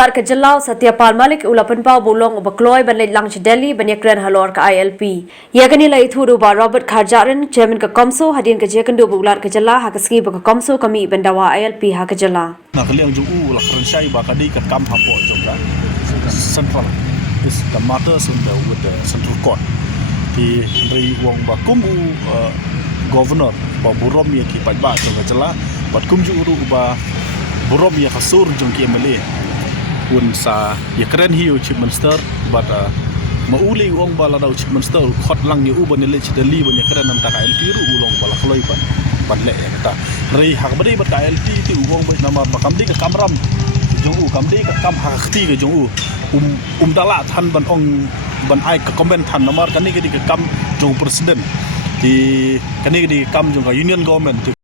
Ular ke Jelau Satyapal Malik ulapan pau bulong ubakloy banlet lang Delhi banyakran halor ke ILP. Ya kani lai thuru ba Robert Kharjaran chairman ke Komso hadin ke jekendu ular ke Jela ha keski ba Komso kami bandawa ILP ha ke Jela. Nak liang ju la franchise ba kadi ke kam hapo jomda central is the matters in the with the central court. Thì ri wong ba kumu governor ba burom ya ki ba ke Jela bat kum ju uru ba burom ya khasur jong ki MLA un sa ya keren hiu chief minister but mauli wong bala dau chief minister khot lang yu ban le chi Delhi ban ya keren nam ta LP ru ulong bala khloi ban le ta rei hak bari ba LP ti wong ba nama ba kam di ka kamram jong u kam di ka kam hak ti ka jong u dala than ban ong ban ai ka comment than namar kan ni ka di ka kam jong president ti kan ni ka di kam jong ka union government